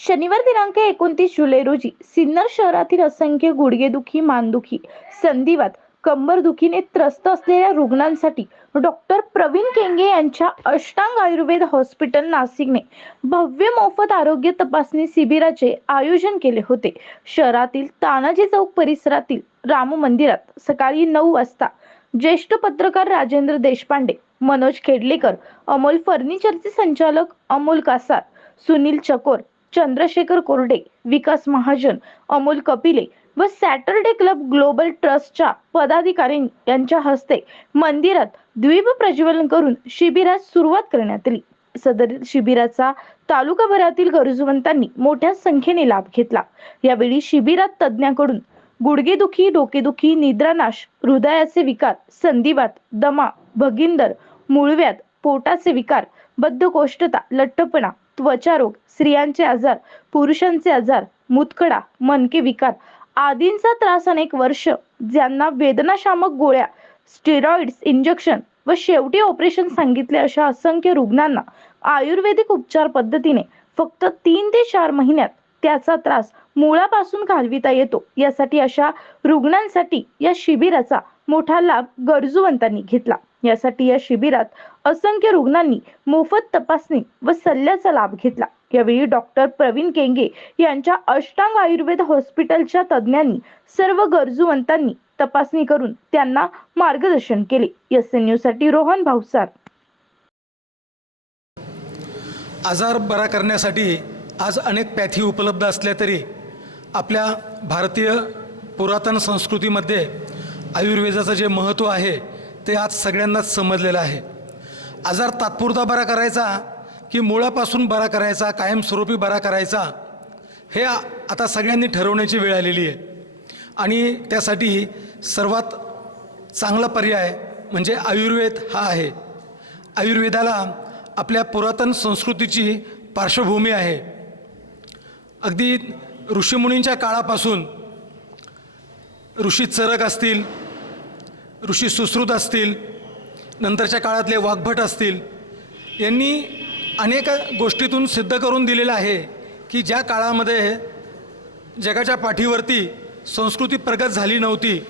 शनिवार दिनांक एकोणतीस जुलै रोजी सिन्नर शहरातील असंख्य गुडघेदुखी मानदुखी संधिवात कंबरदुखीने त्रस्त असलेल्या रुग्णांसाठी डॉक्टर प्रवीण केंगे यांच्या अष्टांग आयुर्वेद हॉस्पिटल नाशिकने भव्य मोफत आरोग्य तपासणी शिबिराचे आयोजन केले होते. शहरातील तानाजी चौक परिसरातील राम मंदिरात सकाळी नऊ वाजता ज्येष्ठ पत्रकार राजेंद्र देशपांडे मनोज खेडलेकर अमोल फर्निचरचे संचालक अमोल कासार सुनील चकोर चंद्रशेखर कोरडे विकास महाजन अमोल कपिले व सॅटरडे क्लब ग्लोबल ट्रस्टच्या पदाधिकारी यांच्या हस्ते मंदिरात द्वीप प्रज्वलन करून शिबिरात सुरुवात करण्यात आली. सदर शिबिराचा तालुकाभरातील गरजवंतांनी मोठ्या संख्येने लाभ घेतला. यावेळी शिबिरात तज्ज्ञांकडून गुडघेदुखी डोकेदुखी निद्रानाश हृदयाचे विकार संधिवात दमा भगिंदर मुळव्यात पोटाचे विकार बद्धकोष्ठता लठ्ठपणा त्वचारोग स्त्रियांचे आजार पुरुषांचे आजार मुतखडा मनके विकार आदींचा त्रास अनेक वर्ष ज्यांना वेदनाशामक गोळ्या स्टेरॉइड्स इंजेक्शन व शेवटी ऑपरेशन सांगितले अशा असंख्य रुग्णांना आयुर्वेदिक उपचार पद्धतीने फक्त तीन ते चार महिन्यात त्याचा त्रास मुळापासून घालविता येतो. यासाठी अशा रुग्णांसाठी या शिबिराचा मोठा लाभ गरजूवंतांनी घेतला. यासाठी या शिबिरात असंख्य रुग्णांनी मोफत तपासणी व सल्ल्याचा लाभ घेतला. यावेळी डॉक्टर प्रवीण केंगे यांच्या अष्टांग आयुर्वेद हॉस्पिटलच्या तज्ज्ञांनी सर्व गरजूवंतांनी तपासणी करून त्यांना मार्गदर्शन केले. एस एन न्यूजसाठी रोहन भावसार आजार बरा करण्यासाठी आज अनेक पॅथी उपलब्ध असल्या तरी आपल्या भारतीय पुरातन संस्कृतीमध्ये आयुर्वेदाचं जे महत्त्व आहे ते आज सगळ्यांनाच समजलेलं आहे. आजार तात्पुरता बरा करायचा की मुळापासून बरा करायचा कायमस्वरूपी बरा करायचा हे आता सगळ्यांनी ठरवण्याची वेळ आलेली आहे. आणि त्यासाठी सर्वात चांगला पर्याय म्हणजे आयुर्वेद हा आहे. आयुर्वेदाला आपल्या पुरातन संस्कृतीची पार्श्वभूमी आहे. अगदी ऋषीमुनींच्या काळापासून ऋषी चरक असतील ऋषी सुश्रुत असतील नंतरच्या काळातले वाग्भट असतील यांनी अनेक गोष्टीतून सिद्ध करून दिलेलं आहे की ज्या काळामध्ये जगाच्या पाठीवरती संस्कृती प्रगत झाली नव्हती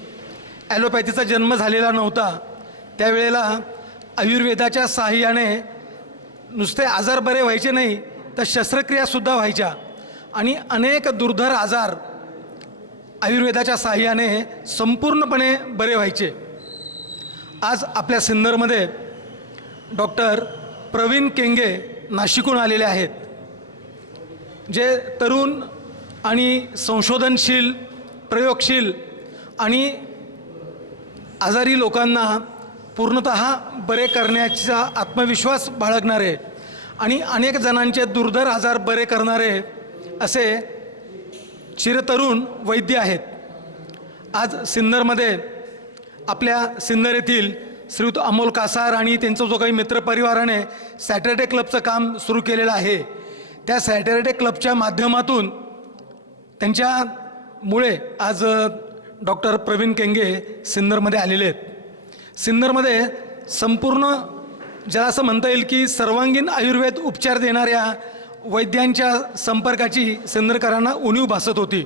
ॲलोपॅथीचा जन्म झालेला नव्हता त्यावेळेला आयुर्वेदाच्या साहाय्याने नुसते आजार बरे व्हायचे नाही तर शस्त्रक्रियासुद्धा व्हायच्या. आणि अनेक दुर्धर आजार आयुर्वेदाच्या साहाय्याने संपूर्णपणे बरे व्हायचे. आज आपल्या सिन्नरमध्ये डॉक्टर प्रवीण केंगे नाशिकहून आलेले आहेत जे तरुण आणि संशोधनशील प्रयोगशील आणि आजारी लोकांना पूर्णत बरे करण्याचा आत्मविश्वास बाळगणारे आणि अनेक जणांचे दुर्धर आजार बरे करणारे असे चिरतरुण वैद्य आहेत. आज सिन्नरमध्ये आपल्या सिन्नर येथील श्रीयुत अमोल कासार आणि त्यांचा जो काही मित्रपरिवाराने सॅटर्डे क्लबचं काम सुरू केलेलं आहे त्या सॅटर्डे क्लबच्या माध्यमातून त्यांच्यामुळे आज डॉक्टर प्रवीण केंगे सिन्नरमध्ये आलेले आहेत. सिन्नरमध्ये संपूर्ण ज्याला असं म्हणता येईल की सर्वांगीण आयुर्वेद उपचार देणाऱ्या वैद्यांच्या संपर्काची सिन्नरकरांना उणीव भासत होती.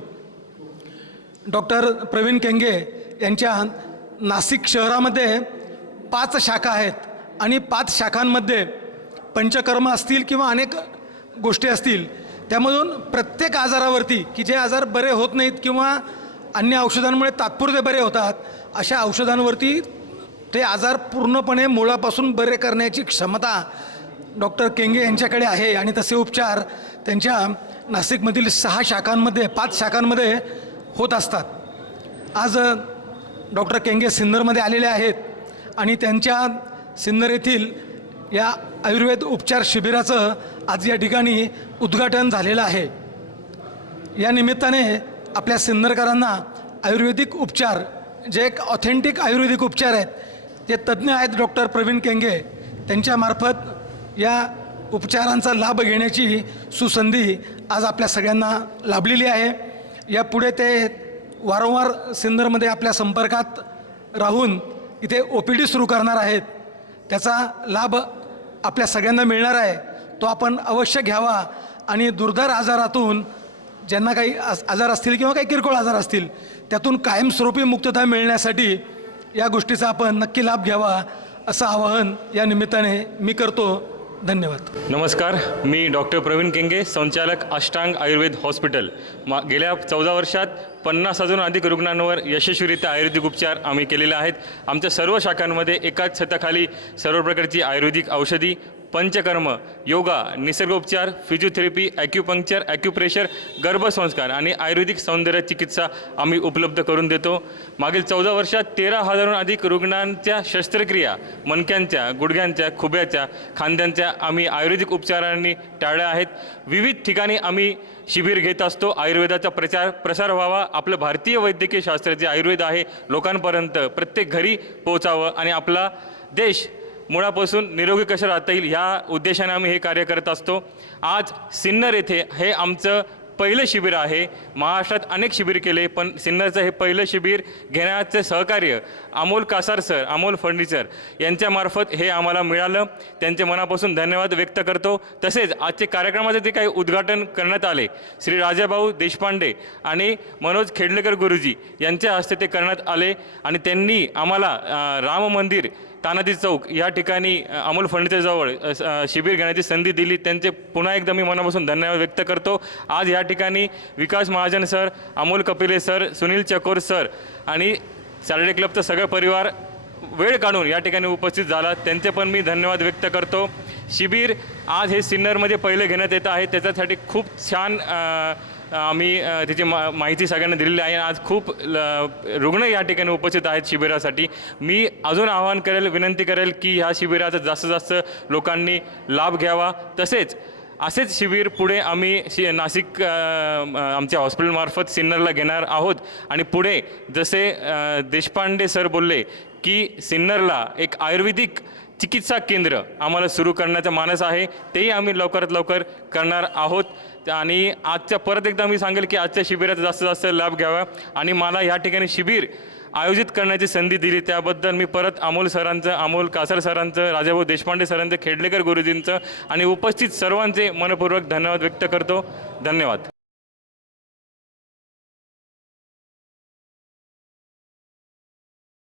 डॉक्टर प्रवीण केंगे यांच्या नाशिक शहरामध्ये पाच शाखा आहेत आणि पाच शाखांमध्ये पंचकर्म असतील किंवा अनेक गोष्टी असतील त्यामधून प्रत्येक आजारावरती की जे आजार बरे होत नाहीत किंवा अन्य औषधांमुळे तात्पुरते बरे होतात अशा औषधांवरती ते आजार पूर्णपणे मुळापासून बरे करण्याची क्षमता डॉक्टर केंगे यांच्याकडे आहे आणि तसे उपचार त्यांच्या नाशिकमधील सहा शाखांमध्ये पाच शाखांमध्ये होत असतात. आज डॉक्टर केंगे सिन्नरमध्ये आलेले आहेत. आणि त्यांच्या सिन्नर येथील या आयुर्वेद उपचार शिबिराचं आज या ठिकाणी उद्घाटन झालेलं आहे. या निमित्ताने आपल्या सिन्नरकरांना आयुर्वेदिक उपचार जे एक ऑथेंटिक आयुर्वेदिक उपचार आहेत ते तज्ज्ञ आहेत डॉक्टर प्रवीण केंगे त्यांच्यामार्फत या उपचारांचा लाभ घेण्याची सुसंधी आज आपल्या सगळ्यांना लाभलेली आहे. यापुढे ते वारंवार सिन्नरमध्ये आपल्या संपर्कात राहून इथे ओ पी डी सुरू करणार आहेत. त्याचा लाभ आपल्या सगळ्यांना मिळणार आहे. तो आपण अवश्य घ्यावा आणि दुर्धर आजारातून ज्यांना काही आजार असतील किंवा काही किरकोळ आजार असतील त्यातून कायमस्वरूपी मुक्तता मिळण्यासाठी या गोष्टीचा आपण नक्की लाभ घ्यावा असं आवाहन या निमित्ताने मी करतो. धन्यवाद. नमस्कार मी डॉक्टर प्रवीण केंगे संचालक अष्टांग आयुर्वेद हॉस्पिटल. मा गेल्या चौदा वर्षात पन्नास अजून अधिक रुग्णांवर यशस्वीरित्या आयुर्वेदिक उपचार आम्ही केलेले आहेत. आमच्या सर्व शाखांमध्ये एकाच छताखाली सर्व प्रकारची आयुर्वेदिक औषधी पंचकर्म योगा निसर्गोपचार फिजिओथेरपी ॲक्युपंक्चर ॲक्युप्रेशर गर्भसंस्कार आणि आयुर्वेदिक सौंदर्य चिकित्सा आम्ही उपलब्ध करून देतो. मागील चौदा वर्षात तेरा हजारहून अधिक रुग्णांच्या शस्त्रक्रिया मणक्यांच्या गुडघ्यांच्या खुब्याच्या खांद्यांच्या आम्ही आयुर्वेदिक उपचारांनी टाळल्या आहेत. विविध ठिकाणी आम्ही शिबिर घेत असतो. आयुर्वेदाचा प्रचार प्रसार व्हावा. आपलं भारतीय वैद्यकीय शास्त्र जे आयुर्वेद आहे लोकांपर्यंत प्रत्येक घरी पोहोचावं आणि आपला देश मुळापासून निरोगी कसं राहता येईल ह्या उद्देशाने आम्ही हे कार्य करत असतो. आज सिन्नर येथे हे आमचं पहिलं शिबिर आहे. महाराष्ट्रात अनेक शिबिर केले पण सिन्नरचं हे पहिलं शिबिर घेण्याचे सहकार्य अमोल कासार सर अमोल फर्निचर यांच्यामार्फत हे आम्हाला मिळालं. त्यांचे मनापासून धन्यवाद व्यक्त करतो. तसेच आजचे कार्यक्रमाचे जे काही उद्घाटन करण्यात आले श्री राजाभाऊ देशपांडे आणि मनोज खेडलेकर गुरुजी यांच्या हस्ते ते करण्यात आले आणि त्यांनी आम्हाला राम मंदिर तानाजी चौक या ठिकाणी अमोल फर्निचरजवळ शिबिर घेण्याची संधी दिली. त्यांचे पुन्हा एकदा मी मनापासून धन्यवाद व्यक्त करतो. आज या ठिकाणी Vikas Mahajan sir Amol Kapile sir Sunil Chakor sir आणि सॅटर्डे क्लबचा सगळं परिवार वेळ काढून या ठिकाणी उपस्थित झाला. त्यांचे पण मी धन्यवाद व्यक्त करतो. शिबिर आज हे सिन्नरमध्ये पहिले घेण्यात येत आहे. त्याच्यासाठी खूप छान आम्ही त्याची मा माहिती सगळ्यांना दिलेली आहे. आज खूप ल- रुग्ण या ठिकाणी उपस्थित आहेत शिबिरासाठी. मी अजून आवाहन करेल विनंती करेल की ह्या शिबिराचा जास्तीत जास्त लोकांनी लाभ घ्यावा. तसेच असेच शिबिर पुढे आम्ही शि नाशिक आमच्या हॉस्पिटलमार्फत सिन्नरला घेणार आहोत. आणि पुढे जसे देशपांडे सर बोलले की सिन्नरला एक आयुर्वेदिक चिकित्सा केंद्र आम्हाला सुरू करण्याचा मानस आहे तेही आम्ही लवकरात लवकर करणार आहोत. आणि आजच्या परत एकदा मी सांगेल की आजच्या शिबिराचा जास्तीत जास्त लाभ घ्यावा. आणि मला ह्या ठिकाणी शिबिर आयोजित करण्याची संधी दिली. त्याबद्दल मी परत अमोल सरांचं अमोल कासर सरांचं राजाभाऊ देशपांडे सरांचं खेडलेकर गुरुजींचं आणि उपस्थित सर्वांचे मनपूर्वक धन्यवाद व्यक्त करतो. धन्यवाद.